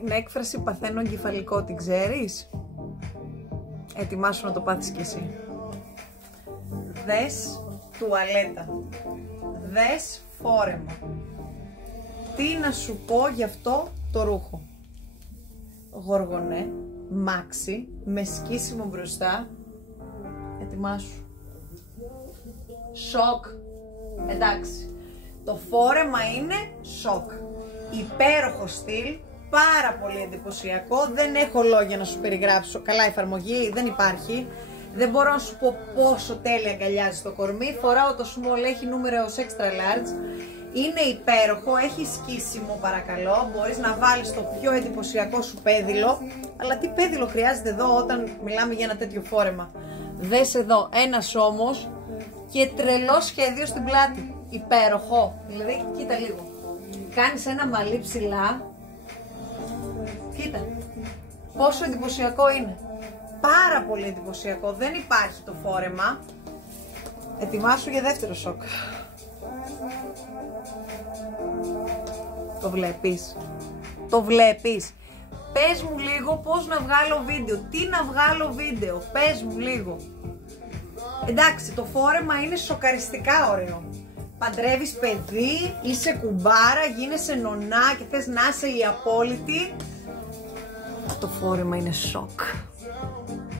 την έκφραση παθαίνω εγκεφαλικό, την ξέρεις? Ετοιμάσου να το πάθεις κι εσύ. Δες τουαλέτα. Δες φόρεμα. Τι να σου πω γι' αυτό το ρούχο? Γοργονέ, μάξι, με σκίσιμο μπροστά. Ετοιμάσου. Σοκ. Εντάξει. Το φόρεμα είναι σοκ. Υπέροχο στυλ, πάρα πολύ εντυπωσιακό. Δεν έχω λόγια να σου περιγράψω. Καλά, εφαρμογή δεν υπάρχει. Δεν μπορώ να σου πω πόσο τέλεια αγκαλιάζει το κορμί. Φοράω το small, έχει νούμερο ως extra large. Είναι υπέροχο, έχει σκίσιμο παρακαλώ. Μπορείς να βάλεις το πιο εντυπωσιακό σου πέδιλο. Αλλά τι πέδιλο χρειάζεται εδώ όταν μιλάμε για ένα τέτοιο φόρεμα? Δες εδώ, ένας ώμος και τρελό σχέδιο στην πλάτη. Υπέροχο. Δηλαδή, κοίτα λίγο. Κάνεις ένα μαλλί ψηλά. Κοίτα. Πόσο εντυπωσιακό είναι. Πάρα πολύ εντυπωσιακό. Δεν υπάρχει το φόρεμα. Ετοιμάσου για δεύτερο σοκ. Το βλέπεις? Το βλέπεις? Πες μου λίγο πώς να βγάλω βίντεο. Τι να βγάλω βίντεο? Πες μου λίγο. Εντάξει, το φόρεμα είναι σοκαριστικά ωραίο. Παντρεύεις παιδί, είσαι κουμπάρα, γίνεσαι νονά και θες να είσαι η απόλυτη. Το φόρεμα είναι σοκ.